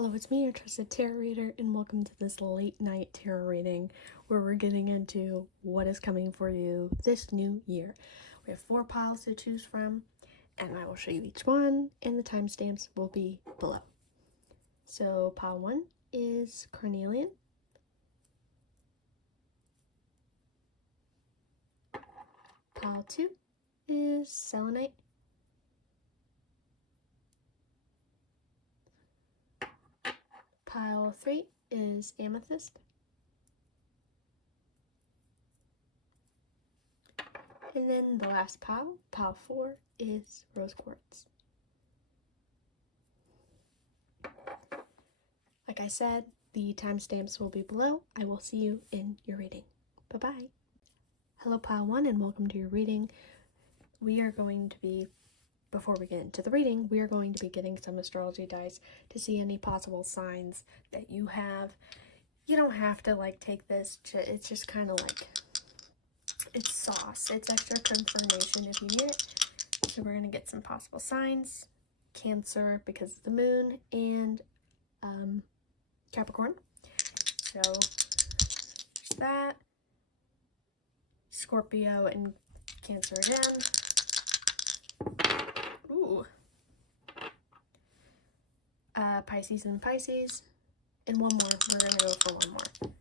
Hello, it's me, your trusted tarot reader, and welcome to this late night tarot reading where we're getting into what is coming for you this new year. We have 4 piles to choose from, and I will show you each one, and the timestamps will be below. So, pile 1 is Carnelian. Pile 2 is Selenite. Pile 3 is Amethyst. And then the last pile, pile 4, is Rose Quartz. Like I said, the timestamps will be below. I will see you in your reading. Bye-bye. Hello, pile 1, and welcome to your reading. We are going to be, before we get into the reading, we are going to be getting some astrology dice to see any possible signs that you have. You don't have to take this, it's just kind of it's sauce. It's extra confirmation if you need it. So we're going to get some possible signs. Cancer because of the moon, and Capricorn. So there's that. Scorpio and Cancer again. Ooh. Pisces and Pisces. And one more. We're going to go for one more.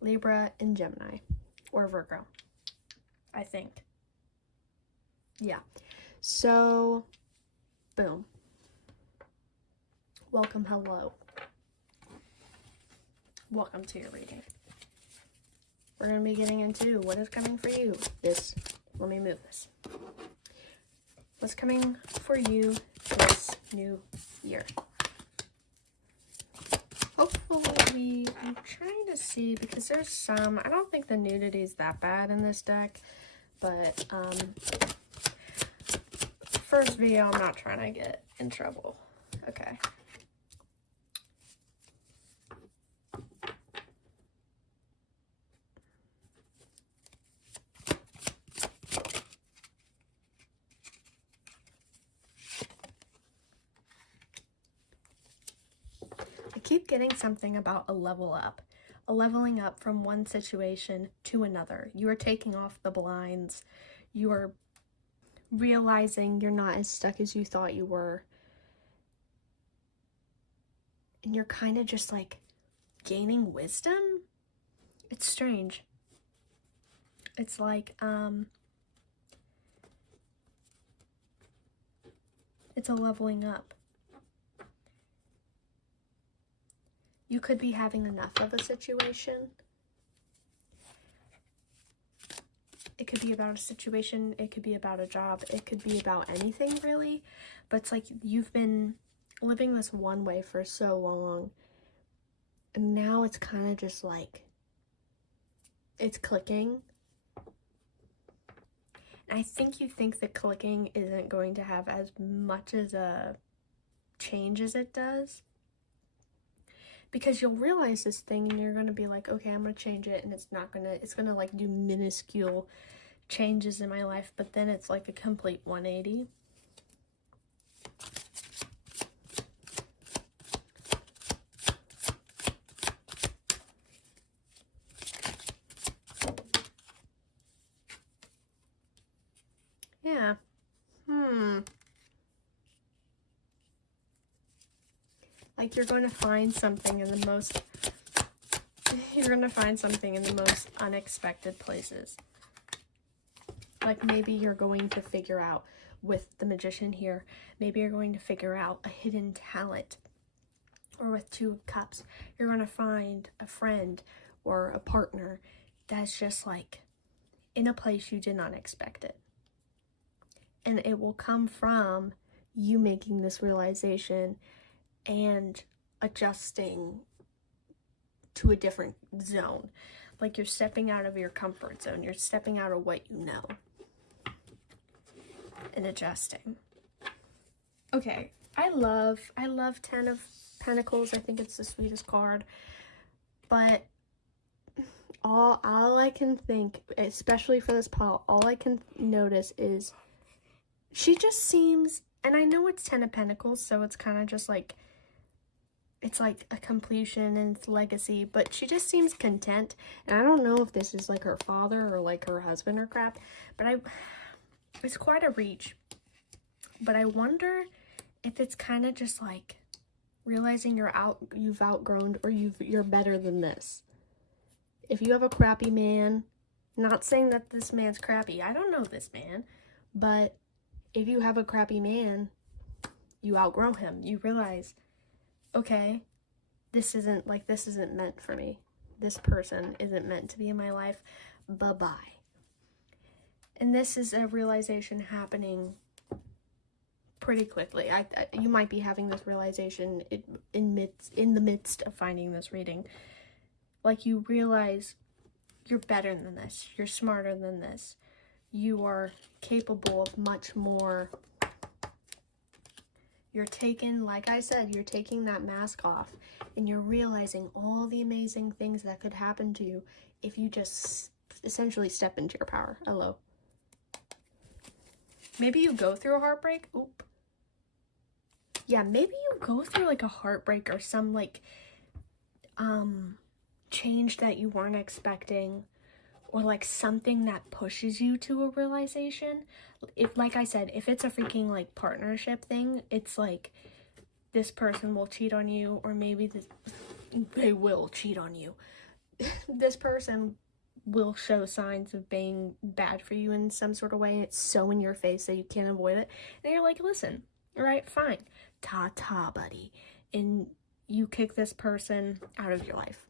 Libra and Gemini. Or Virgo. I think. Yeah. So, boom. Welcome, hello. Welcome to your reading. We're going to be getting into what is coming for you let me move this. What's coming for you this new year? Hopefully, I'm trying to see, because there's some, I don't think the nudity is that bad in this deck, but, first video, I'm not trying to get in trouble. Okay. Keep getting something about a leveling up from one situation to another. You are taking off the blinds. You are realizing you're not as stuck as you thought you were. And you're kind of just gaining wisdom. It's strange. It's it's a leveling up. You could be having enough of a situation. It could be about a situation, it could be about a job, it could be about anything really. But it's you've been living this one way for so long, and now it's kind of just it's clicking. And I think you think the clicking isn't going to have as much as a change as it does. Because you'll realize this thing and you're going to be okay, I'm going to change it, and it's going to do minuscule changes in my life, but then it's a complete 180. Yeah. You're going to find something in the most unexpected places. Maybe you're going to figure out, with the Magician here, maybe you're going to figure out a hidden talent. Or with 2 of Cups, you're going to find a friend or a partner that's just in a place you did not expect it. And it will come from you making this realization and adjusting to a different zone. You're stepping out of your comfort zone. You're stepping out of what you know and adjusting. Okay, I love 10 of Pentacles. I think it's the sweetest card. But all I can think, especially for this pile, all I can notice is she just seems, and I know it's 10 of Pentacles, so it's kind of just it's like a completion and it's legacy, but she just seems content. And I don't know if this is like her father or like her husband or crap, but it's quite a reach. But I wonder if it's kind of just like realizing you've outgrown, or you're better than this. If you have a crappy man, not saying that this man's crappy, I don't know this man, but if you have a crappy man, you outgrow him. You realize, okay, this isn't meant for me. This person isn't meant to be in my life. Bye-bye. And this is a realization happening pretty quickly. You might be having this realization in the midst of finding this reading. Like, you realize you're better than this. You're smarter than this. You are capable of much more. You're taking, like I said, you're taking that mask off and you're realizing all the amazing things that could happen to you if you just essentially step into your power. Hello. Maybe you go through a heartbreak. Oop. Yeah, maybe you go through like a heartbreak or some like change that you weren't expecting, or like something that pushes you to a realization. If, like I said, if it's a freaking like partnership thing, it's like this person will cheat on you, or maybe they will cheat on you. This person will show signs of being bad for you in some sort of way. It's so in your face that you can't avoid it. And you're like, listen, all right, fine. Ta-ta, buddy. And you kick this person out of your life.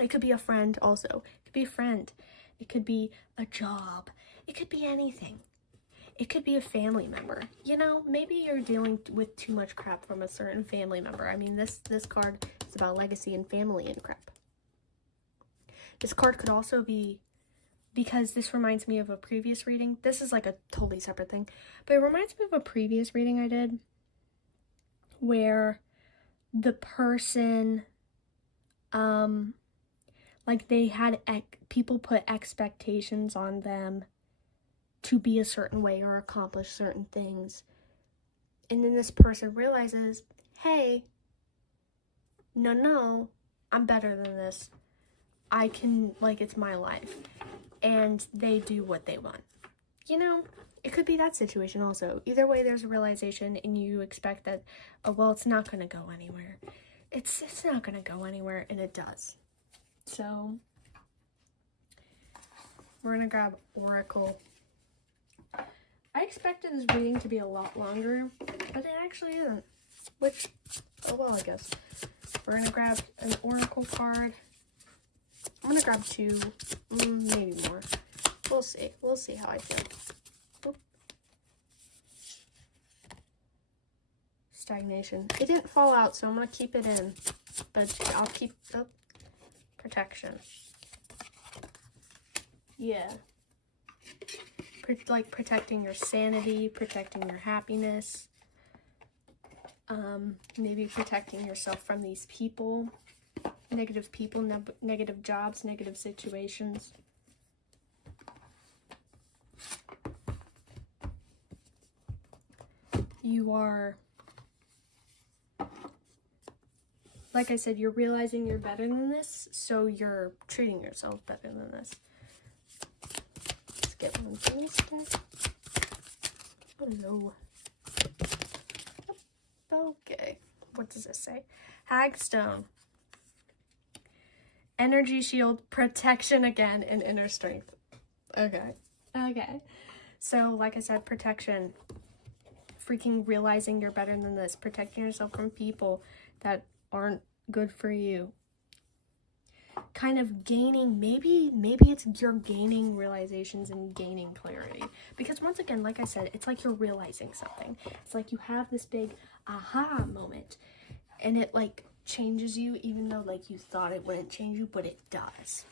It could be a friend also. It could be a friend. It could be a job. It could be anything. It could be a family member. You know, maybe you're dealing with too much crap from a certain family member. I mean, this card is about legacy and family and crap. This card could also be, because this reminds me of a previous reading. This is like a totally separate thing. But it reminds me of a previous reading I did where the person, like they had, people put expectations on them to be a certain way or accomplish certain things. And then this person realizes, hey, no, I'm better than this. I can, like, it's my life. And they do what they want. You know, it could be that situation also. Either way, there's a realization and you expect that, oh, well, it's not going to go anywhere. It's not going to go anywhere, and it does. So, we're going to grab Oracle. I expected this reading to be a lot longer, but it actually isn't. Which, oh well, I guess. We're going to grab an Oracle card. I'm going to grab two, maybe more. We'll see. We'll see how I feel. Oop. Stagnation. It didn't fall out, so I'm going to keep it in. But I'll keep the protection. Yeah. Like protecting your sanity, protecting your happiness. Maybe protecting yourself from these people. Negative people, negative jobs, negative situations. You are, like I said, you're realizing you're better than this, so you're treating yourself better than this. Let's get one from this deck. Oh no. Okay, what does this say? Hagstone. Energy shield, protection again, and inner strength. Okay. So, like I said, protection. Freaking realizing you're better than this. Protecting yourself from people that aren't good for you. Kind of gaining, maybe it's you're gaining realizations and gaining clarity. Because once again, like I said, it's like you're realizing something. It's like you have this big aha moment. And it like changes you, even though like you thought it wouldn't change you, but it does.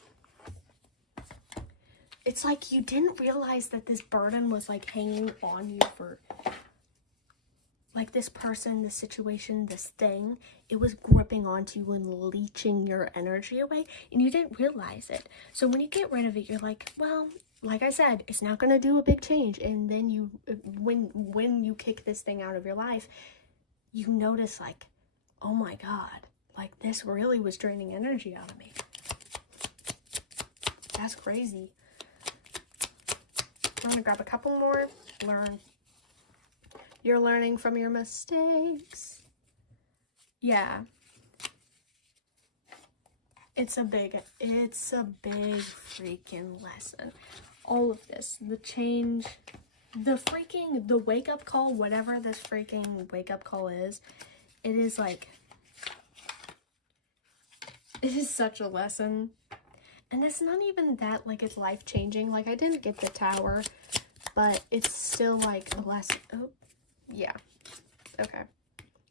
It's like you didn't realize that this burden was like hanging on you for, like, this person, this situation, this thing. It was gripping onto you and leeching your energy away, and you didn't realize it. So when you get rid of it, you're like, well, like I said, it's not going to do a big change. And then when you kick this thing out of your life, you notice like, oh my God, like this really was draining energy out of me. That's crazy. I'm gonna grab a couple more. Learn. You're learning from your mistakes. Yeah. It's a big freaking lesson. All of this, the change, the wake-up call, whatever this freaking wake-up call is, it is like, it is such a lesson. And it's not even that, like, it's life-changing. Like, I didn't get the tower, but it's still, like, a lesson. Oh, yeah. Okay.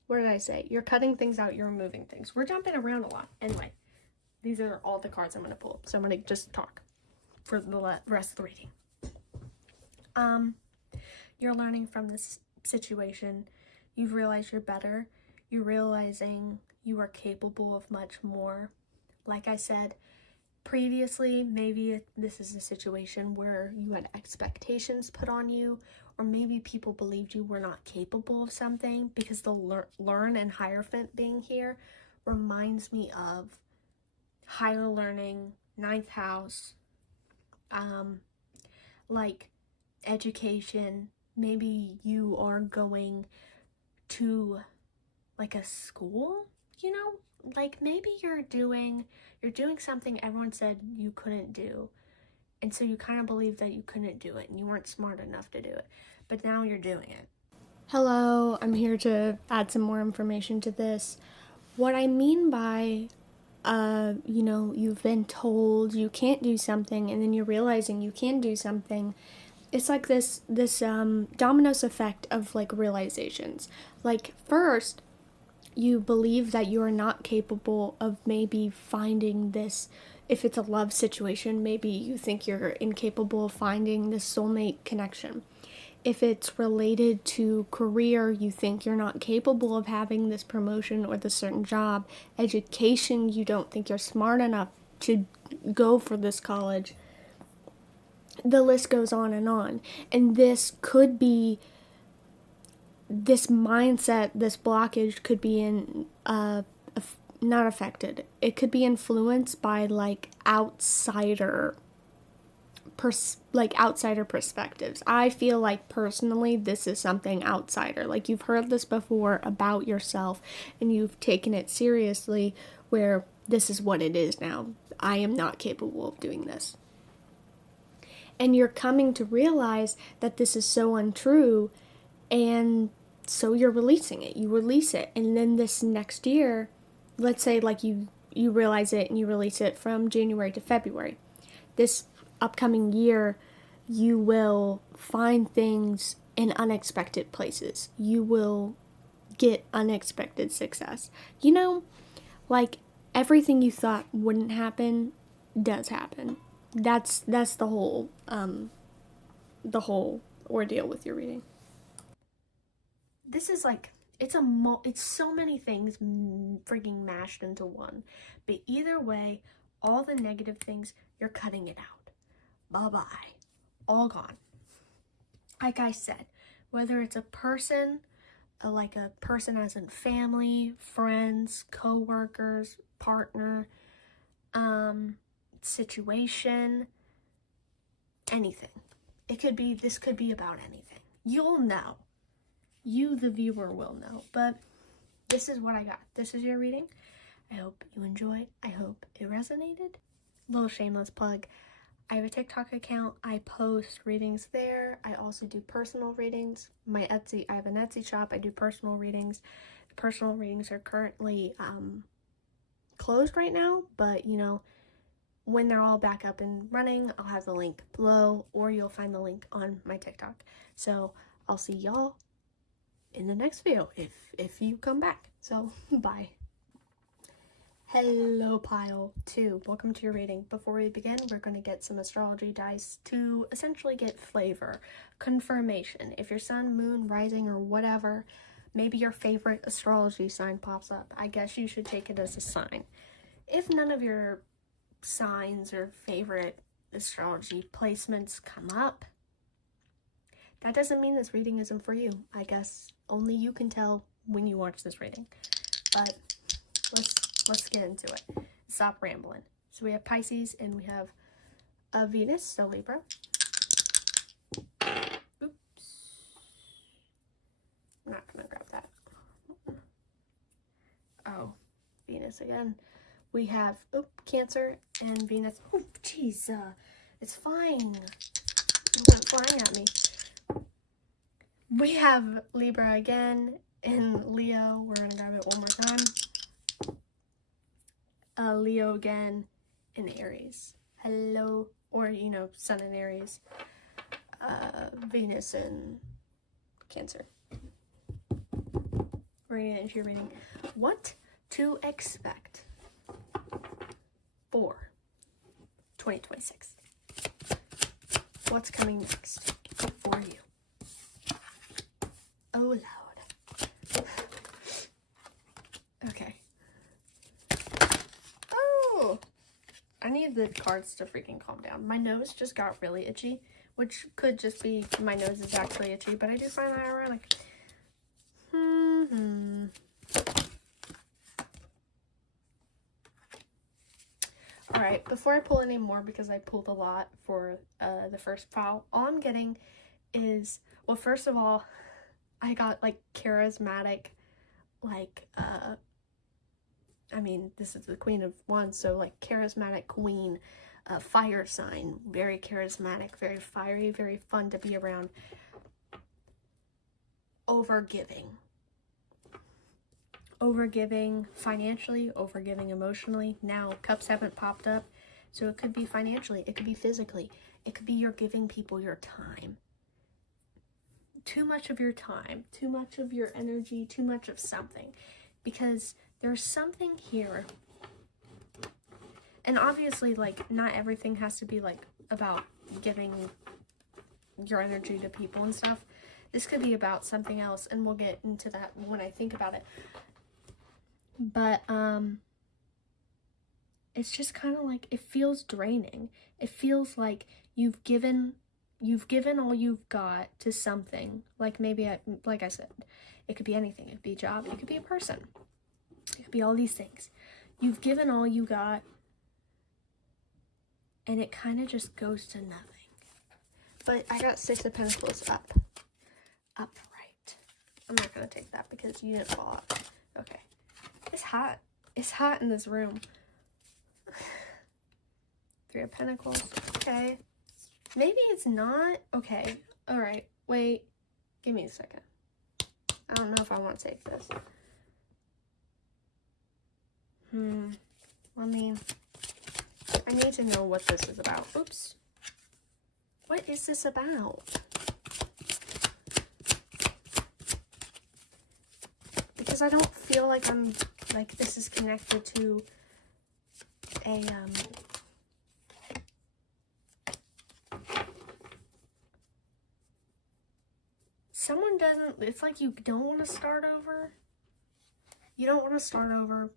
What did I say? You're cutting things out. You're removing things. We're jumping around a lot. Anyway, these are all the cards I'm going to pull. So I'm going to just talk for the rest of the reading. You're learning from this situation. You've realized you're better. You're realizing you are capable of much more. Like I said previously, maybe this is a situation where you had expectations put on you, or maybe people believed you were not capable of something, because the learn and Hierophant being here reminds me of higher learning, 9th house, like education. Maybe you are going to like a school, you know, like maybe you're doing something everyone said you couldn't do, and so you kind of believed that you couldn't do it and you weren't smart enough to do it, but now you're doing it. Hello, I'm here to add some more information to this. What I mean by you know, you've been told you can't do something and then you're realizing you can do something. It's like this dominoes effect of like realizations. Like first, you believe that you are not capable of maybe finding this. If it's a love situation, maybe you think you're incapable of finding this soulmate connection. If it's related to career, you think you're not capable of having this promotion or this certain job. Education, you don't think you're smart enough to go for this college. The list goes on. And this could be, this mindset, this blockage could be not affected. It could be influenced by like outsider perspectives. I feel like personally this is something outsider. Like you've heard this before about yourself and you've taken it seriously, where this is what it is now. I am not capable of doing this. And you're coming to realize that this is so untrue, and so you're releasing it. You release it, and then this next year, let's say like you realize it and you release it from January to February. This upcoming year, you will find things in unexpected places. You will get unexpected success. You know, like everything you thought wouldn't happen does happen. That's the whole ordeal with your reading. This is like, it's so many things freaking mashed into one. But either way, all the negative things, you're cutting it out. Bye-bye. All gone. Like I said, whether it's a person, like a person as in family, friends, co-workers, partner, situation, anything. This could be about anything. You'll know. You, the viewer, will know. But this is what I got. This is your reading. I hope you enjoyed. I hope it resonated. Little shameless plug. I have a TikTok account. I post readings there. I also do personal readings. I have an Etsy shop. I do personal readings. The personal readings are currently closed right now, but you know, when they're all back up and running, I'll have the link below, or you'll find the link on my TikTok. So I'll see y'all in the next video if you come back. So bye. Hello, pile 2. Welcome to your reading. Before we begin, we're going to get some astrology dice to essentially get flavor, confirmation. If your sun, moon, rising, or whatever, maybe your favorite astrology sign pops up, I guess you should take it as a sign. If none of your signs or favorite astrology placements come up, that doesn't mean this reading isn't for you. I guess only you can tell when you watch this reading. but let's get into it. Stop rambling. So we have Pisces and we have a Venus, so Libra. Oops. I'm not gonna grab that. Oh, Venus again. We have Cancer and Venus. Oh, jeez, it's flying. It went flying at me. We have Libra again and Leo. We're gonna grab it one more time. Leo again and Aries. Hello, or you know, Sun in Aries. Venus and Cancer. We're gonna get into your reading. What to expect for 2026? What's coming next for you? Oh, Lord. Okay. Oh! I need the cards to freaking calm down. My nose just got really itchy, which could just be my nose is actually itchy, but I do find that ironic. Alright, before I pull any more, because I pulled a lot for the first pile, all I'm getting is, well, first of all, I got, like, charismatic, like, I mean, this is the Queen of Wands, so, like, charismatic queen, fire sign, very charismatic, very fiery, very fun to be around. Overgiving financially, overgiving emotionally. Now, cups haven't popped up, so it could be financially, it could be physically, it could be you're giving people your time. Too much of your time, too much of your energy, too much of something. Because there's something here. And obviously, like, not everything has to be, like, about giving your energy to people and stuff. This could be about something else, and we'll get into that when I think about it. But, it's just kind of like, it feels draining. It feels like you've given all you've got to something. Like, maybe, like I said, it could be anything. It could be a job. It could be a person. It could be all these things. You've given all you got, and it kind of just goes to nothing. But I got 6 of Pentacles upright. I'm not going to take that because you didn't fall out. Okay. It's hot. It's hot in this room. 3 of Pentacles. Okay. Maybe it's not. Okay. Alright. Wait. Give me a second. I don't know if I want to take this. I mean, I need to know what this is about. Oops. What is this about? Because I don't feel like I'm, like, this is connected to a, someone doesn't, it's like you don't want to start over. You don't want to start over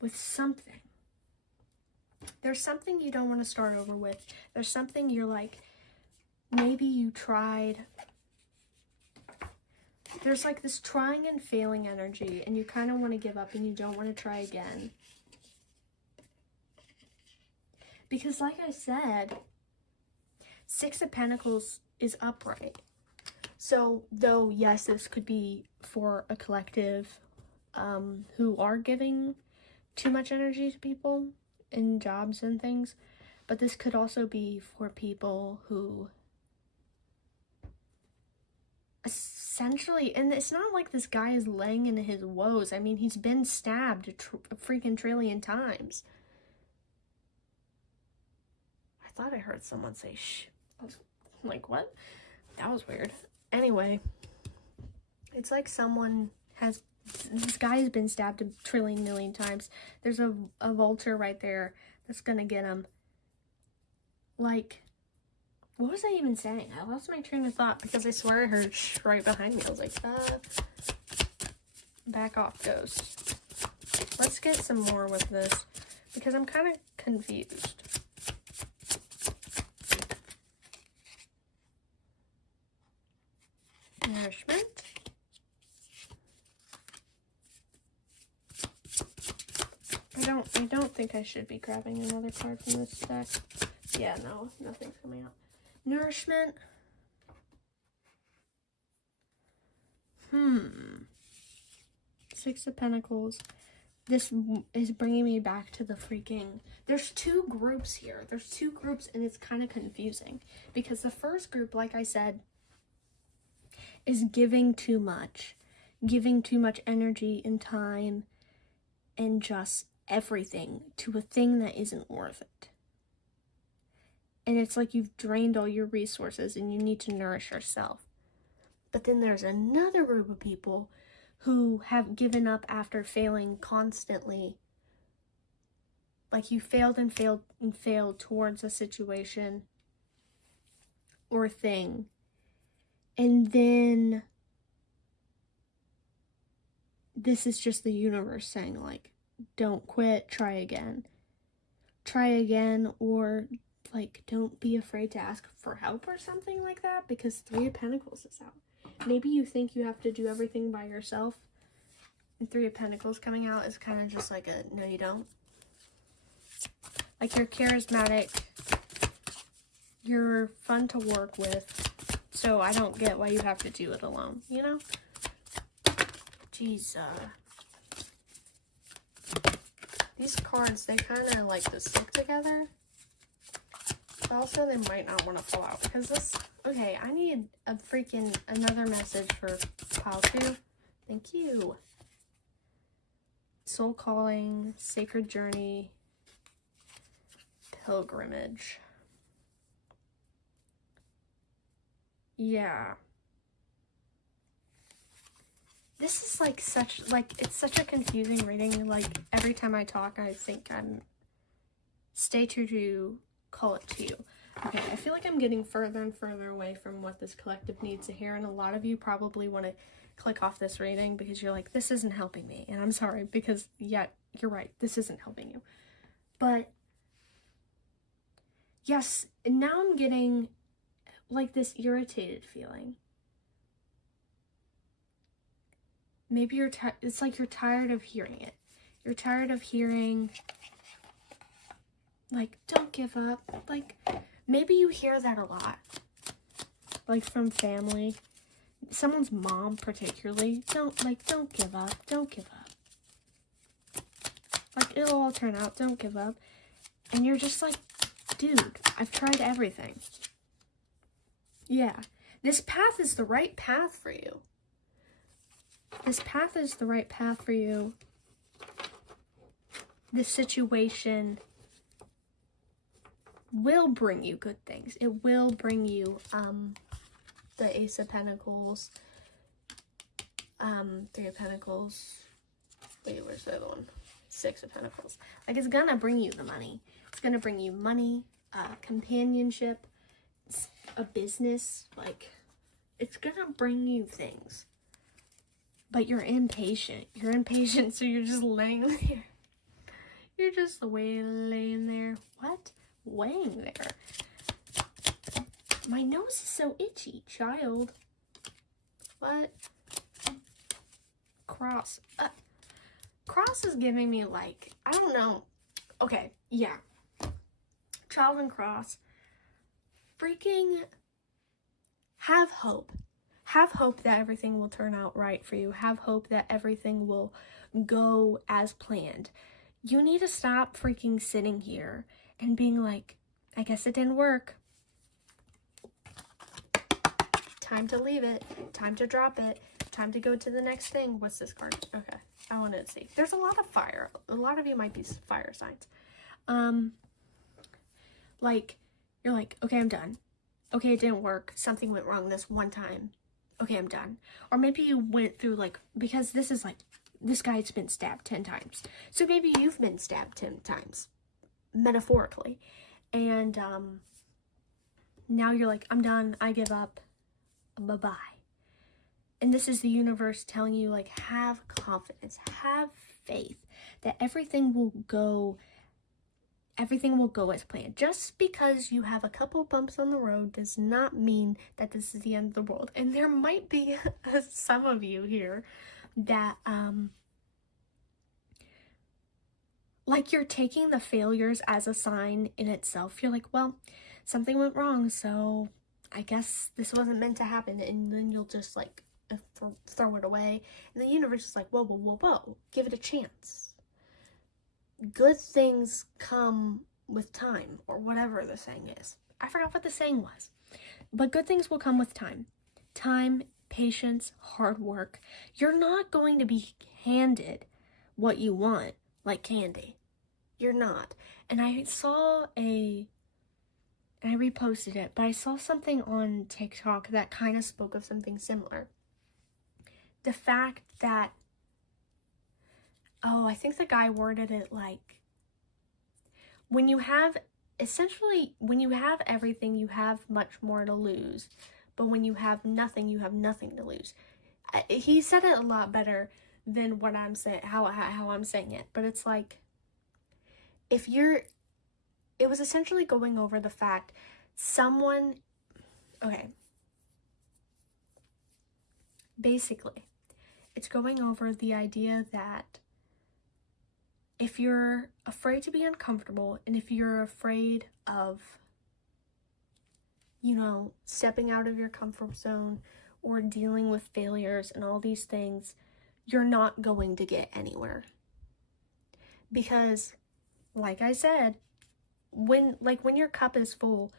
with something. There's something you don't want to start over with. There's something you're like, maybe you tried. There's like this trying and failing energy, and you kind of want to give up and you don't want to try again. Because like I said, 6 of Pentacles is upright. So, though, yes, this could be for a collective who are giving too much energy to people in jobs and things, but this could also be for people who essentially, and it's not like this guy is laying in his woes. I mean, he's been stabbed a freaking trillion times. I thought I heard someone say shh. I was like, what? That was weird. Anyway, it's like someone has, this guy has been stabbed a trillion million times. There's a vulture right there that's gonna get him. Like, what was I even saying? I lost my train of thought because I swear I heard shh right behind me. I was like, back off, ghost. Let's get some more with this because I'm kind of confused. Nourishment. I don't think I should be grabbing another card from this deck. Yeah, no, nothing's coming out. Nourishment. Six of Pentacles. This is bringing me back to the freaking... There's two groups here. There's two groups, and it's kind of confusing. Because the first group, like I said, is giving too much. Giving too much energy and time and just everything to a thing that isn't worth it. And it's like you've drained all your resources and you need to nourish yourself. But then there's another group of people who have given up after failing constantly. Like you failed and failed and failed towards a situation or thing. And then this is just the universe saying, like, don't quit, try again. Try again, or like, don't be afraid to ask for help or something like that, because Three of Pentacles is out. Maybe you think you have to do everything by yourself, and Three of Pentacles coming out is kind of just like a, no you don't. Like, you're charismatic, you're fun to work with, so I don't get why you have to do it alone, you know? Jeez, these cards, they kind of like to stick together. But also, they might not want to fall out. Because this... Okay, I need a freaking... another message for pile 2. Thank you. Soul Calling, Sacred Journey, Pilgrimage. Yeah. This is like such, like, it's such a confusing reading. Like, every time I talk, I think I'm, stay true to, call it to you. Okay, I feel like I'm getting further and further away from what this collective needs to hear, and a lot of you probably want to click off this reading because you're like, this isn't helping me, and I'm sorry, because, yeah, you're right, this isn't helping you. But, yes, now I'm getting, like, this irritated feeling. Maybe you're it's like you're tired of hearing it. You're tired of hearing, like, don't give up. Like, maybe you hear that a lot. Like, from family. Someone's mom, particularly. Don't give up. Don't give up. Like, it'll all turn out. Don't give up. And you're just like, dude, I've tried everything. Yeah. This path is the right path for you. This path is the right path for you. This situation will bring you good things. It will bring you the Ace of Pentacles, Three of Pentacles. Wait, where's the other one? Six of Pentacles. Like, it's gonna bring you the money. It's gonna bring you money, companionship, a business. Like, it's gonna bring you things. But you're impatient. You're impatient, so you're just laying there. You're just laying there. What? Laying there. My nose is so itchy, child. What? Cross. Cross is giving me, like, I don't know. Okay, yeah. Child and Cross. Freaking have hope. Have hope that everything will turn out right for you. Have hope that everything will go as planned. You need to stop freaking sitting here and being like, I guess it didn't work. Time to leave it. Time to drop it. Time to go to the next thing. What's this card? Okay, I wanted to see. There's a lot of fire. A lot of you might be fire signs. Like, you're like, okay, I'm done. Okay, it didn't work. Something went wrong this one time. Okay, I'm done. Or maybe you went through, like, because this is like, this guy's been stabbed 10 times. So maybe you've been stabbed 10 times, metaphorically. And now you're like, I'm done. I give up. Bye-bye. And this is the universe telling you, like, have confidence. Have faith that everything will go as planned. Just because you have a couple bumps on the road does not mean that this is the end of the world. And there might be some of you here that, Like you're taking the failures as a sign in itself. You're like, well, something went wrong, so I guess this wasn't meant to happen. And then you'll just like throw it away. And the universe is like, whoa, whoa, whoa, whoa, give it a chance. Good things come with time, or whatever the saying is. I forgot what the saying was. But good things will come with time. Time, patience, hard work. You're not going to be handed what you want like candy. You're not. And I reposted it, but I saw something on TikTok that kind of spoke of something similar. The fact that, I think the guy worded it like, when you have everything, you have much more to lose. But when you have nothing, you have nothing to lose. He said it a lot better than what I'm saying, how I'm saying it. But it's like, it was essentially going over the fact basically, it's going over the idea that if you're afraid to be uncomfortable, and if you're afraid of, stepping out of your comfort zone or dealing with failures and all these things, you're not going to get anywhere. Because, like I said, when your cup is full,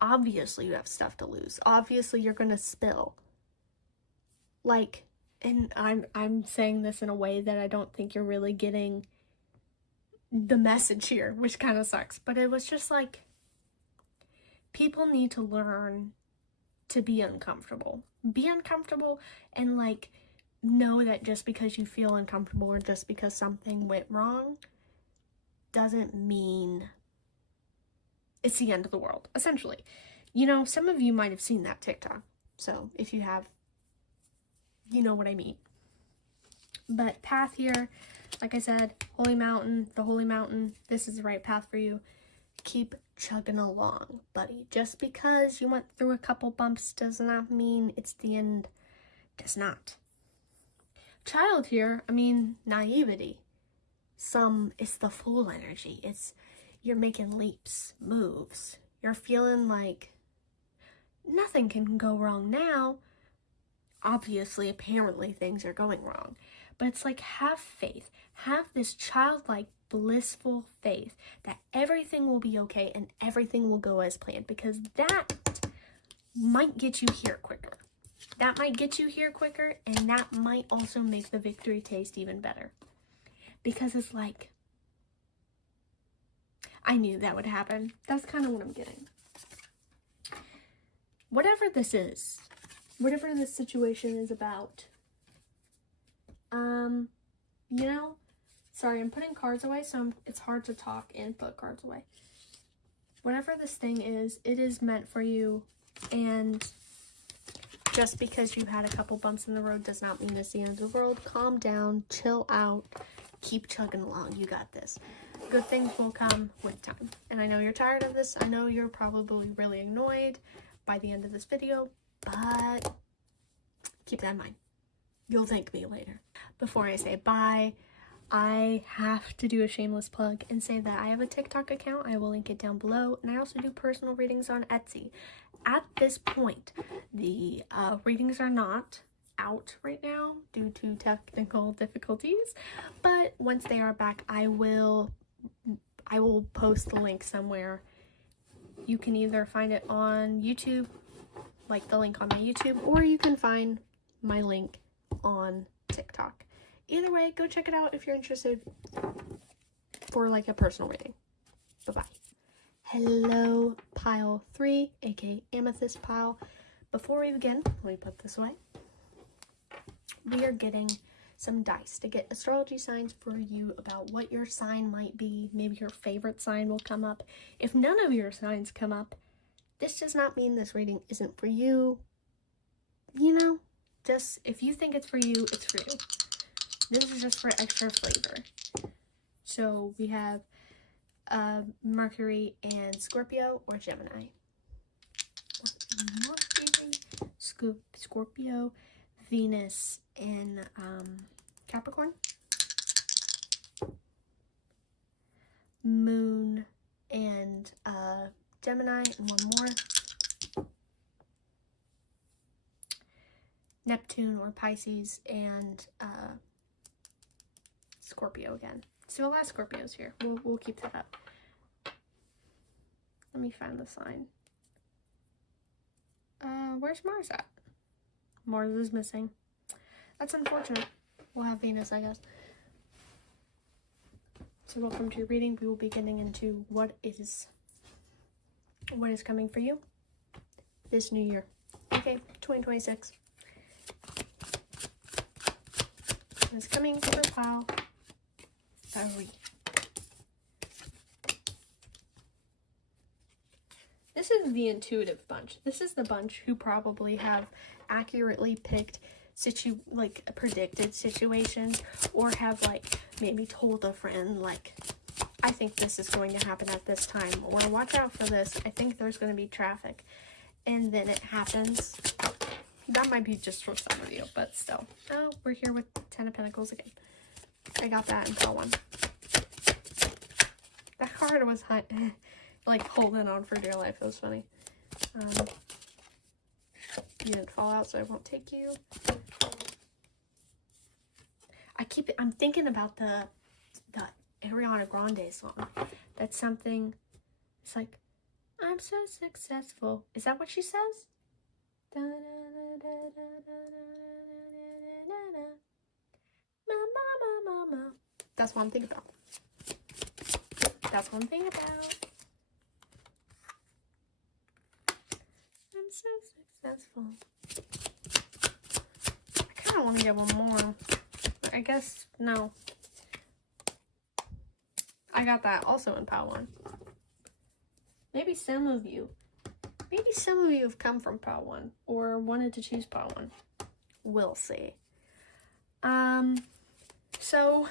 obviously you have stuff to lose. Obviously you're going to spill. And I'm saying this in a way that I don't think you're really getting the message here, which kind of sucks. But it was just like, people need to learn to be uncomfortable. Be uncomfortable and know that just because you feel uncomfortable or just because something went wrong doesn't mean it's the end of the world, essentially. Some of you might have seen that TikTok. So if you have, you know what I mean. But path here, like I said, holy mountain, the holy mountain, this is the right path for you. Keep chugging along, buddy. Just because you went through a couple bumps does not mean it's the end. Does not. Child here, naivety. It's the fool energy. You're making leaps, moves. You're feeling like nothing can go wrong now. Obviously, apparently things are going wrong. But it's like, have faith. Have this childlike, blissful faith that everything will be okay and everything will go as planned, because that might get you here quicker. That might get you here quicker, and that might also make the victory taste even better. Because it's like, I knew that would happen. That's kind of what I'm getting. Whatever this is, whatever this situation is about, sorry, I'm putting cards away, so it's hard to talk and put cards away. Whatever this thing is, it is meant for you, and just because you had a couple bumps in the road does not mean it's the end of the world. Calm down, chill out, keep chugging along. You got this. Good things will come with time. And I know you're tired of this. I know you're probably really annoyed by the end of this video, but keep that in mind. You'll thank me later. Before I say bye, I have to do a shameless plug and say that I have a TikTok account. I will link it down below. And I also do personal readings on Etsy. At this point, the readings are not out right now due to technical difficulties. But once they are back, I will post the link somewhere. You can either find it on YouTube, like the link on my YouTube, or you can find my link on TikTok. Either way, go check it out if you're interested for a personal reading. Bye-bye. Hello, pile 3, aka amethyst pile. Before we begin, let me put this away. We are getting some dice to get astrology signs for you about what your sign might be. Maybe your favorite sign will come up. If none of your signs come up, this does not mean this reading isn't for you. Just if you think it's for you, it's for you. This is just for extra flavor. So we have Mercury and Scorpio, or Gemini. Mercury, Scorpio, Venus, and Capricorn. Moon, and Gemini, and one more. Neptune or Pisces, and Scorpio again. So a lot of Scorpios here. We'll keep that up. Let me find the sign. Where's Mars at? Mars is missing. That's unfortunate. We'll have Venus, I guess. So welcome to your reading. We will be getting into what is coming for you this new year. Okay, 2026. It's coming for pile 3. This is the intuitive bunch. This is the bunch who probably have accurately picked predicted situations, or have like maybe told a friend like, I think this is going to happen at this time, or watch out for this, I think there's going to be traffic, and then it happens. That might be just for some of you, but still. Oh, we're here with 10 of Pentacles again. I got that in pile 1. That card was like holding on for dear life. It was funny. You didn't fall out, so I won't take you. I'm thinking about the Ariana Grande song. That's something. It's like, I'm so successful. Is that what she says? That's what I'm thinking about. That's what I'm thinking about. I'm so successful. I kind of want to get one more. I guess, no. I got that also in pile 1. Maybe some of you have come from pile 1 or wanted to choose pile 1. We'll see. So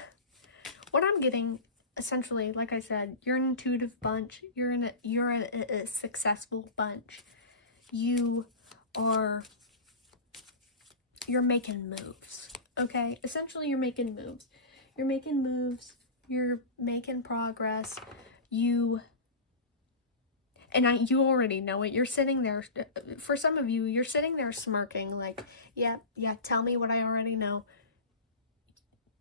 what I'm getting, essentially, like I said, you're an intuitive bunch. You're a successful bunch. You're making moves. Okay? Essentially, you're making moves. You're making moves. You're making progress. You already know it. You're sitting there, for some of you, you're sitting there smirking like, yeah, tell me what I already know.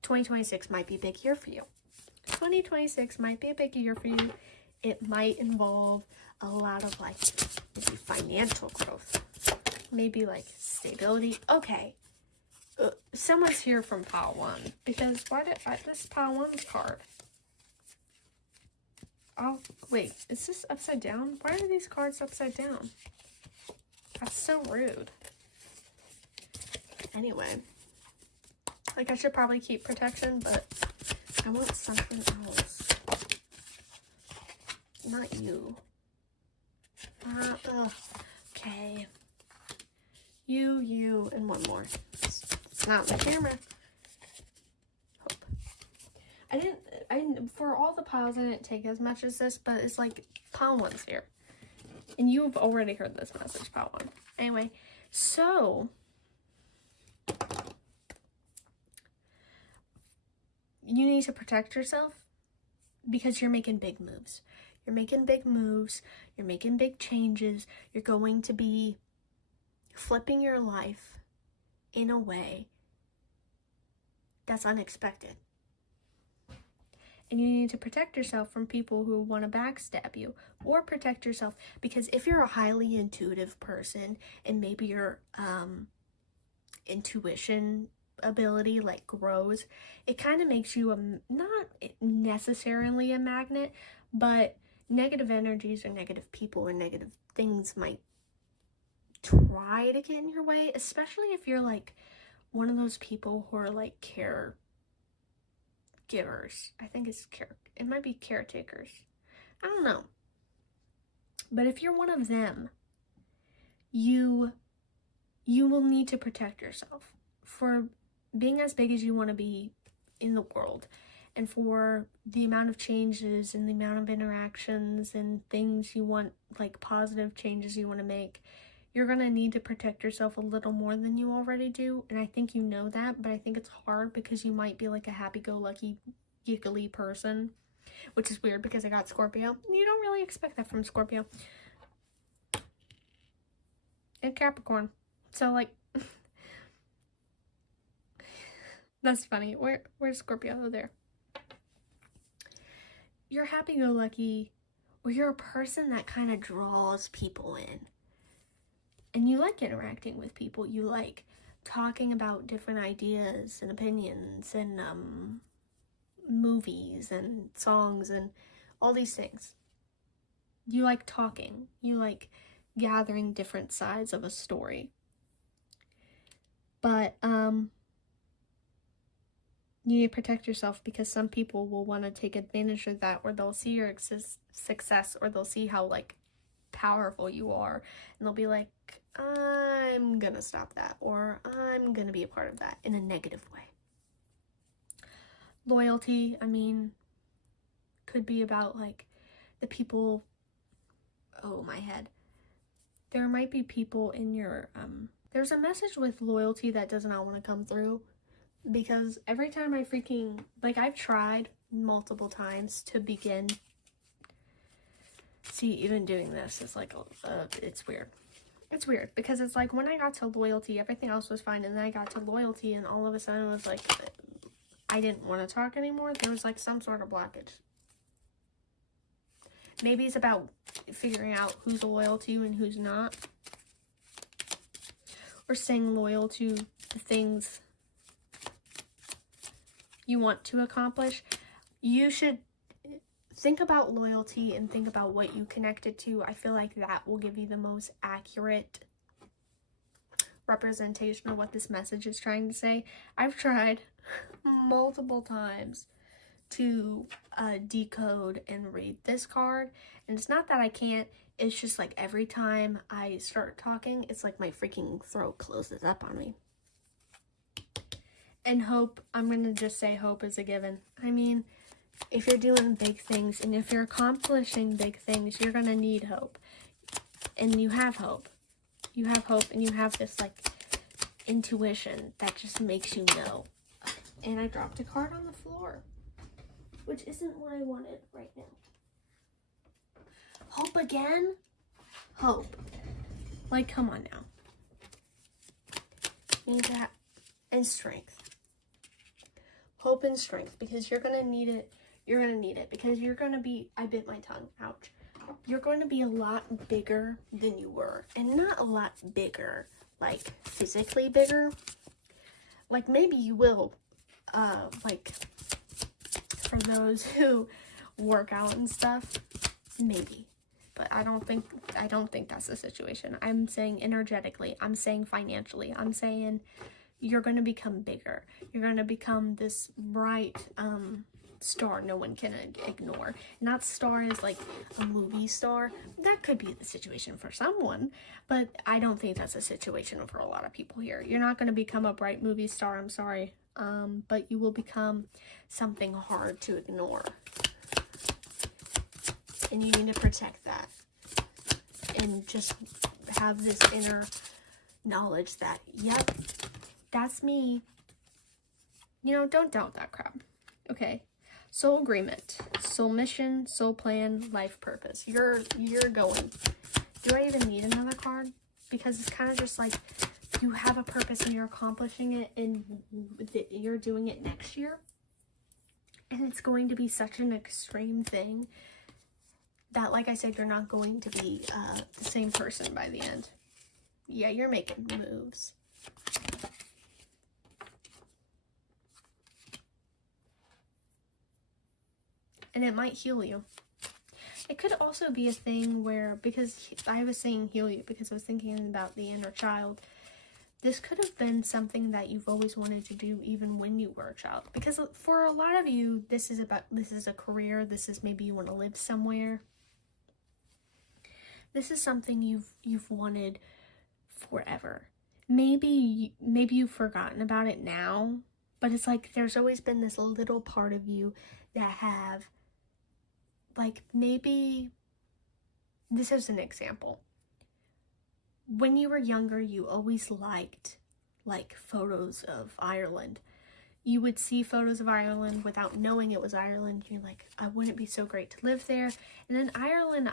2026 might be a big year for you. 2026 might be a big year for you. It might involve a lot of like maybe financial growth, maybe like stability. Okay. Someone's here from pile 1, because why did this pile 1's card? Oh, wait, is this upside down? Why are these cards upside down? That's so rude. Anyway, like I should probably keep protection, but I want something else. Not you. Okay. You, and one more. It's not the camera. Hope. I didn't, for all the piles, I didn't take as much as this, but it's like pile 1's here. And you've already heard this message, pile 1. Anyway, so you need to protect yourself because you're making big moves. You're making big moves. You're making big changes. You're going to be flipping your life in a way that's unexpected. And you need to protect yourself from people who want to backstab you, or protect yourself because if you're a highly intuitive person and maybe your intuition ability like grows, it kind of makes you not necessarily a magnet, but negative energies or negative people or negative things might try to get in your way, especially if you're like one of those people who are like caregivers. I think it might be caretakers. I don't know. But if you're one of them, you will need to protect yourself for being as big as you want to be in the world, and for the amount of changes and the amount of interactions and things you want, like positive changes you want to make. You're going to need to protect yourself a little more than you already do, and I think you know that, but I think it's hard because you might be like a happy-go-lucky, giggly person, which is weird because I got Scorpio. You don't really expect that from Scorpio. And Capricorn. So, like, that's funny. Where's Scorpio? Oh, there. You're happy-go-lucky, or you're a person that kind of draws people in. And you like interacting with people. You like talking about different ideas and opinions and movies and songs and all these things. You like talking. You like gathering different sides of a story. But you need to protect yourself, because some people will want to take advantage of that, or they'll see your success, or they'll see how like powerful you are, and they'll be like, I'm gonna stop that, or I'm gonna be a part of that in a negative way. Loyalty, I mean, could be about like the people, oh my head, there might be people in your there's a message with loyalty that does not want to come through, because every time I freaking, like, I've tried multiple times to begin, see, even doing this is like it's weird. It's weird because it's like when I got to loyalty, everything else was fine, and then I got to loyalty, and all of a sudden it was like I didn't want to talk anymore. There was like some sort of blockage. Maybe it's about figuring out who's loyal to you and who's not, or staying loyal to the things you want to accomplish. You should think about loyalty and think about what you connected to. I feel like that will give you the most accurate representation of what this message is trying to say. I've tried multiple times to decode and read this card, and it's not that I can't, it's just like every time I start talking, it's like my freaking throat closes up on me. And hope, I'm gonna just say hope is a given. I mean, if you're doing big things and if you're accomplishing big things, you're gonna need hope. And you have hope. You have hope, and you have this like intuition that just makes you know. And I dropped a card on the floor, which isn't what I wanted right now. Hope again? Hope. Like, come on now. You need that. And strength. Hope and strength, because you're gonna need it. You're gonna need it because you're gonna be, I bit my tongue, ouch. You're going to be a lot bigger than you were, and not a lot bigger, like physically bigger. Like maybe you will, like for those who work out and stuff, maybe. But I don't think that's the situation. I'm saying energetically, I'm saying financially, I'm saying you're going to become bigger. You're going to become this bright star no one can ignore. And that star is like a movie star. That could be the situation for someone, but I don't think that's a situation for a lot of people here. You're not going to become a bright movie star, I'm sorry. But you will become something hard to ignore. And you need to protect that. And just have this inner knowledge that, yep, that's me. You know, don't doubt that crap. Okay. Soul agreement, soul mission, soul plan, life purpose. You're going. Do I even need another card? Because it's kind of just like you have a purpose and you're accomplishing it, and you're doing it next year. And it's going to be such an extreme thing that, like I said, you're not going to be the same person by the end. Yeah, you're making moves. And it might heal you. It could also be a thing where, because I was saying heal you because I was thinking about the inner child, this could have been something that you've always wanted to do even when you were a child. Because for a lot of you, this is a career, this is maybe you want to live somewhere. This is something you've wanted forever. Maybe you've forgotten about it now, but it's like there's always been this little part of you that have, like, maybe, this is an example. When you were younger, you always liked, like, photos of Ireland. you would see photos of Ireland without knowing it was Ireland. You're like, wouldn't it be so great to live there? And then Ireland,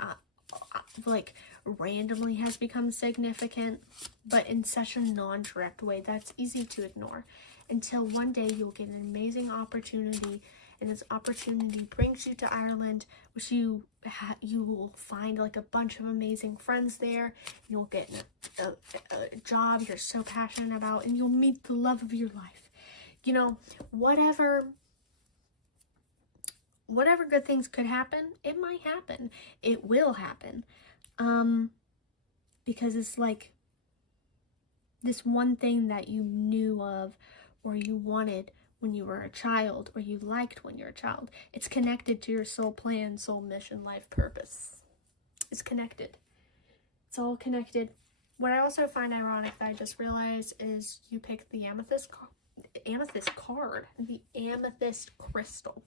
like, randomly has become significant, but in such a non-direct way that's easy to ignore, until one day you'll get an amazing opportunity, and this opportunity brings you to Ireland, which you will find like a bunch of amazing friends there. You'll get a job you're so passionate about, and you'll meet the love of your life. You know, whatever good things could happen, it might happen. It will happen. Because it's like this one thing that you knew of, or you wanted when you were a child, or you liked when you were a child. It's connected to your soul plan, soul mission, life purpose. It's connected. It's all connected. What I also find ironic that I just realized is you picked the amethyst card, the amethyst crystal.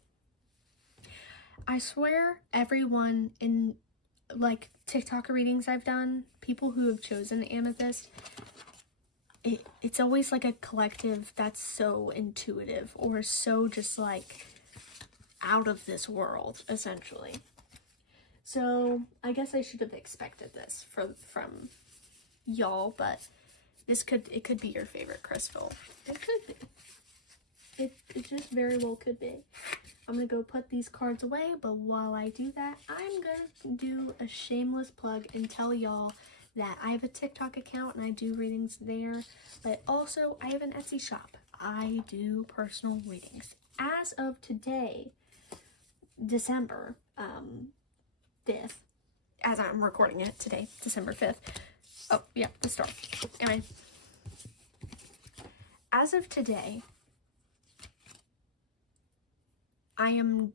I swear everyone in like TikTok readings I've done, people who have chosen amethyst, it's always like a collective that's so intuitive, or so just like out of this world, essentially. So I guess I should have expected this from y'all, but it could be your favorite crystal. It could be. It just very well could be. I'm gonna go put these cards away, but while I do that, I'm gonna do a shameless plug and tell y'all that I have a TikTok account and I do readings there, but also I have an Etsy shop. I do personal readings. As of today, December 5th, as I'm recording it today, December 5th. Oh, yeah, the star. Anyway, as of today, I am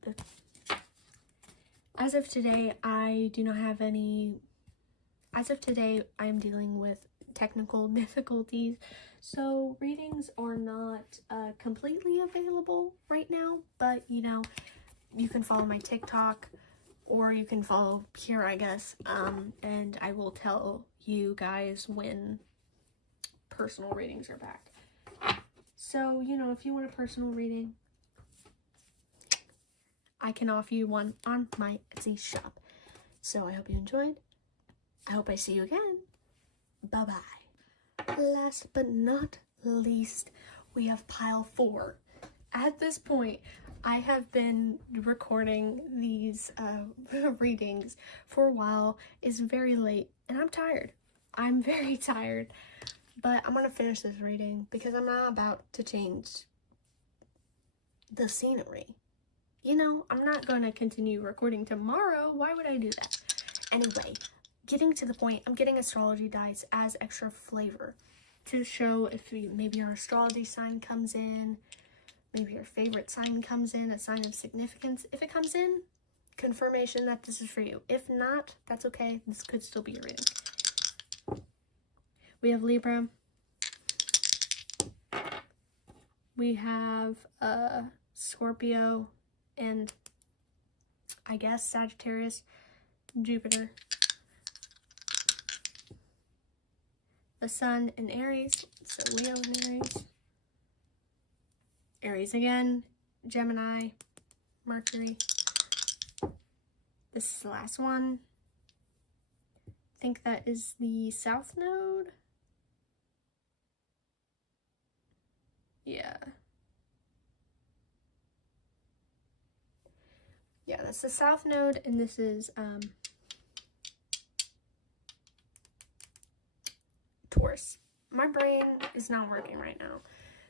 dealing with technical difficulties, so readings are not completely available right now, but you know, you can follow my TikTok, or you can follow here, I guess, and I will tell you guys when personal readings are back. So, you know, if you want a personal reading, I can offer you one on my Etsy shop. So I hope you enjoyed. I hope I see you again. Bye-bye. Last but not least, we have pile 4. At this point, I have been recording these readings for a while. It's very late, and I'm tired. I'm very tired. But I'm going to finish this reading because I'm not about to change the scenery. You know, I'm not going to continue recording tomorrow. Why would I do that? Anyway, getting to the point, I'm getting astrology dice as extra flavor to show if maybe your astrology sign comes in, maybe your favorite sign comes in, a sign of significance. If it comes in, confirmation that this is for you. If not, that's okay. This could still be your reading. We have Libra. We have Scorpio, and I guess Sagittarius, Jupiter, the Sun in Aries, so Leo in Aries, Aries again, Gemini, Mercury. This is the last one. I think that is the South Node. Yeah, that's the South Node, and this is Taurus. My brain is not working right now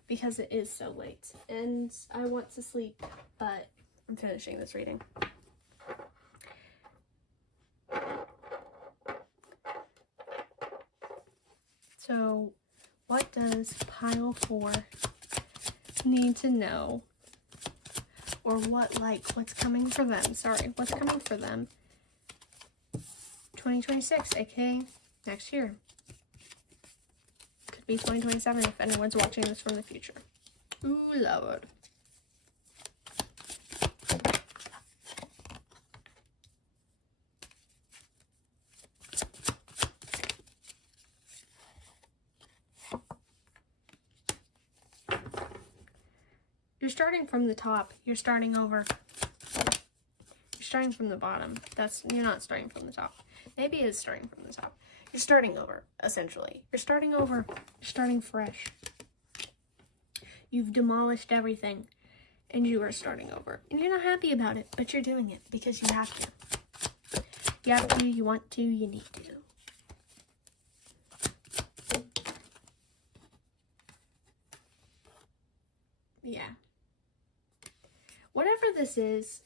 because it is so late, and I want to sleep, but I'm finishing this reading. So, what does pile 4 need to know? Or what's coming for them? Sorry, what's coming for them? 2026, aka next year. Could be 2027 if anyone's watching this from the future. Ooh, Lord. You're starting from the top. You're starting over. You're starting from the bottom. You're not starting from the top. Maybe it's starting from the top. You're starting over, essentially. You're starting over. You're starting fresh. You've demolished everything, and you are starting over. And you're not happy about it, but you're doing it because you have to. You have to, you want to, you need to. Yeah. Whatever this is,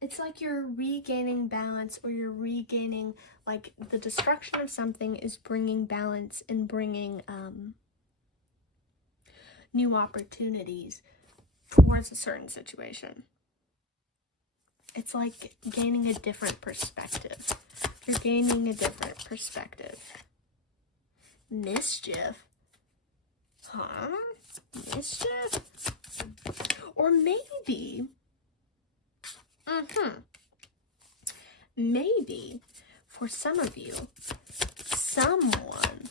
it's like you're regaining balance, or you're regaining, like, the destruction of something is bringing balance and bringing new opportunities towards a certain situation. It's like gaining a different perspective. You're gaining a different perspective. Mischief? Huh? Mischief? Or maybe... Maybe, for some of you, someone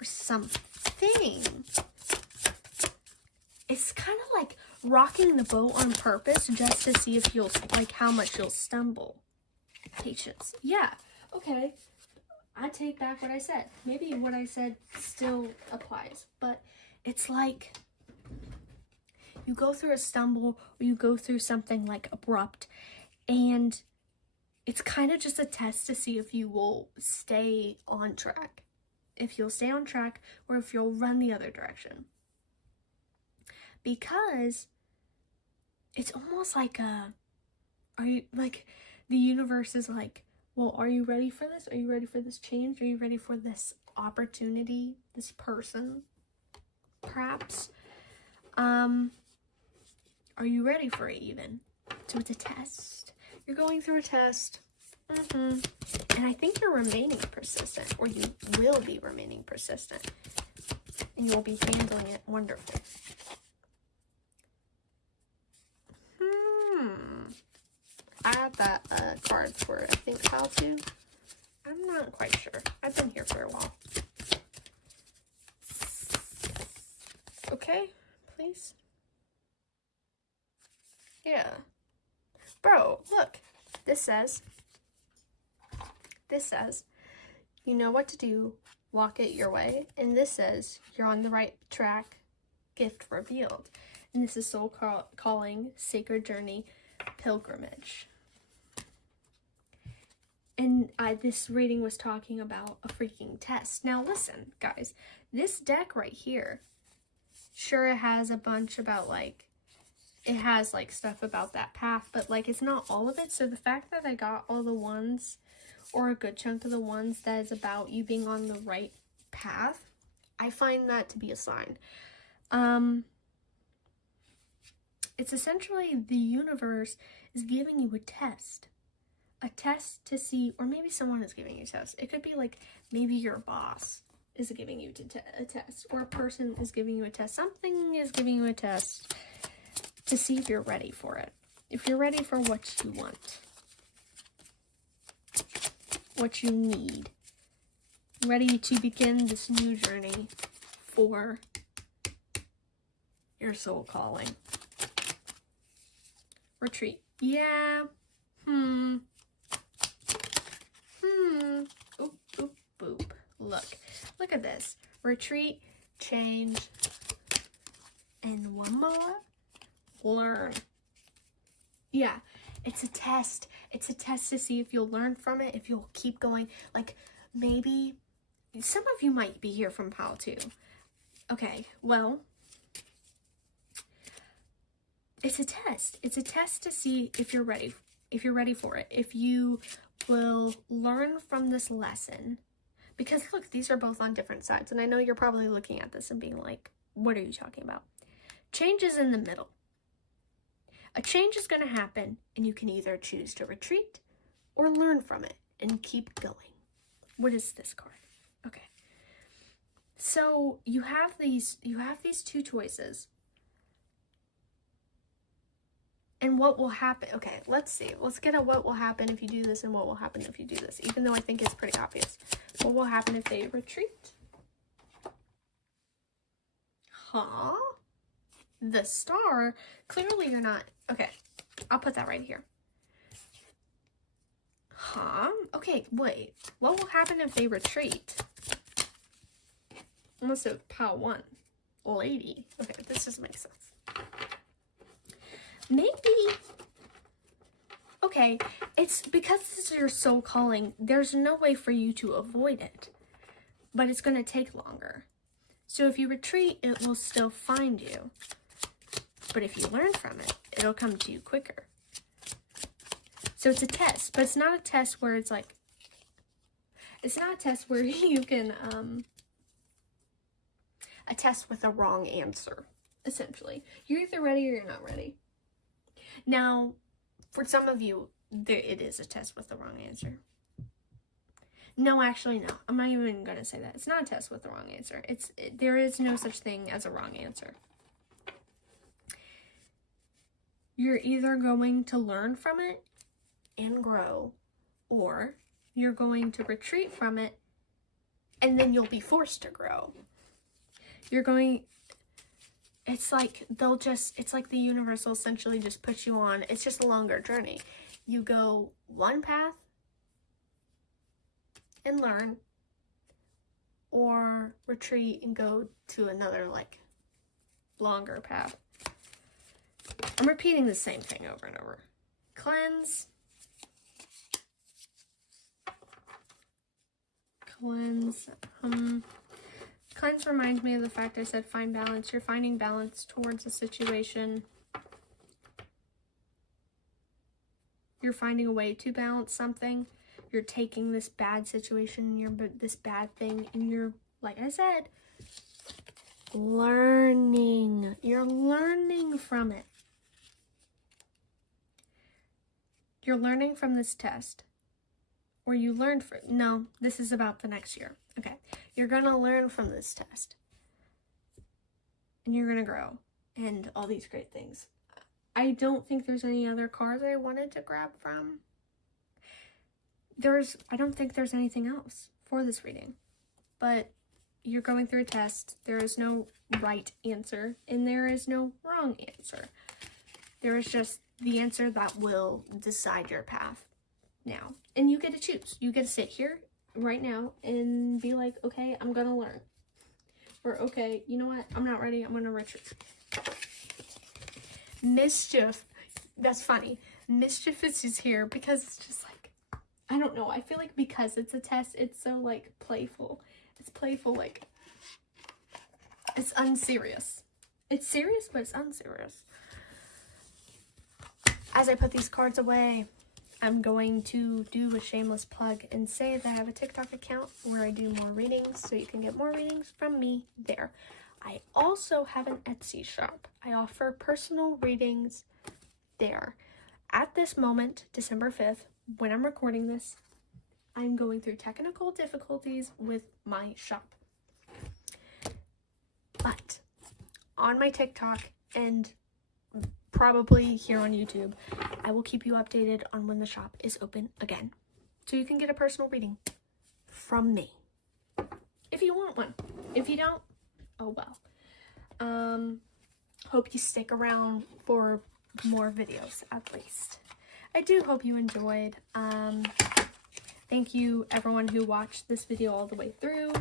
or something is kind of like rocking the boat on purpose just to see if you'll, like, how much you'll stumble. Patience. Yeah, okay. I take back what I said. Maybe what I said still applies, but it's like you go through a stumble, or you go through something like abrupt, and it's kind of just a test to see if you will stay on track. If you'll stay on track, or if you'll run the other direction. Because it's almost like the universe is like, well, are you ready for this? Are you ready for this change? Are you ready for this opportunity? This person? Perhaps? Are you ready for it even? So it's a test. You're going through a test. And I think you're remaining persistent, or you will be remaining persistent. And you'll be handling it wonderfully. I have that card for, I think, how to. I'm not quite sure. I've been here for a while. Okay, please. Yeah. Bro, look. This says, you know what to do, walk it your way. And this says, you're on the right track, gift revealed. And this is soul calling, sacred journey, pilgrimage. And this reading was talking about a freaking test. Now listen, guys, this deck right here, sure, it has a bunch about, like, it has, like, stuff about that path, but, like, it's not all of it. So the fact that I got all the ones, or a good chunk of the ones that is about you being on the right path, I find that to be a sign. It's essentially the universe is giving you a test to see, or maybe someone is giving you a test. It could be like, maybe your boss is giving you a test, or a person is giving you a test. Something is giving you a test to see if you're ready for it. If you're ready for what you want, what you need, ready to begin this new journey for your soul calling. Retreat. Yeah. Oop, oop, boop. Look at this. Retreat, change, and one more, learn. Yeah, it's a test. It's a test to see if you'll learn from it, if you'll keep going. Like, maybe some of you might be here from how to. Okay, well, it's a test. It's a test to see if you're ready. If you're ready for it. If you will learn from this lesson. Because look, these are both on different sides. And I know you're probably looking at this and being like, what are you talking about? Change is in the middle. A change is going to happen, and you can either choose to retreat or learn from it and keep going. What is this card? Okay. So you have these two choices. And what will happen? Okay, let's see. Let's get at what will happen if you do this and what will happen if you do this. Even though I think it's pretty obvious. What will happen if they retreat? huh? The star? Clearly you're not. Okay, I'll put that right here. Huh? Okay, wait. What will happen if they retreat? Unless it's pile 1. Lady. Okay, this doesn't make sense. Maybe. Okay, it's because this is your soul calling. There's no way for you to avoid it. But it's going to take longer. So if you retreat, it will still find you. But if you learn from it, it'll come to you quicker. So it's a test, but it's not a test where it's like, it's not a test where you can, a test with a wrong answer, essentially. You're either ready or you're not ready. Now, for some of you, it is a test with the wrong answer. No, actually, no. I'm not even going to say that. It's not a test with the wrong answer. There is no such thing as a wrong answer. You're either going to learn from it and grow, or you're going to retreat from it and then you'll be forced to grow. It's like it's like the universe will essentially just put you on, it's just a longer journey. You go one path and learn, or retreat and go to another, like, longer path. I'm repeating the same thing over and over. Cleanse. Cleanse. Cleanse reminds me of the fact I said find balance. You're finding balance towards a situation. You're finding a way to balance something. You're taking this bad situation, this bad thing, and you're, like I said, learning. You're learning from it. You're learning from this test. Or you learned from, no, this is about the next year. Okay, you're gonna learn from this test. And you're gonna grow. And all these great things. I don't think there's any other cards I wanted to grab from. I don't think there's anything else for this reading. But you're going through a test. There is no right answer. And there is no wrong answer. There is just the answer that will decide your path now. And you get to choose. You get to sit here right now and be like, okay, I'm gonna learn. Or, okay, you know what? I'm not ready. I'm gonna retreat. Mischief. That's funny. Mischief is just here because it's just like, I don't know. I feel like because it's a test, it's so, like, playful. It's playful, like, it's unserious. It's serious, but it's unserious. As I put these cards away, I'm going to do a shameless plug and say that I have a TikTok account where I do more readings, so you can get more readings from me there. I also have an Etsy shop. I offer personal readings there. At this moment, December 5th, when I'm recording this, I'm going through technical difficulties with my shop. But on my TikTok and probably here on YouTube, I will keep you updated on when the shop is open again. So you can get a personal reading from me. If you want one. If you don't, oh well. Hope you stick around for more videos, at least. I do hope you enjoyed. Thank you everyone who watched this video all the way through.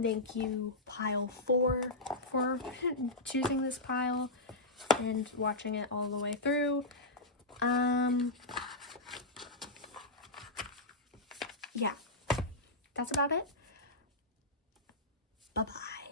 Thank you pile 4 for choosing this pile and watching it all the way through. Yeah, that's about it. Bye-bye.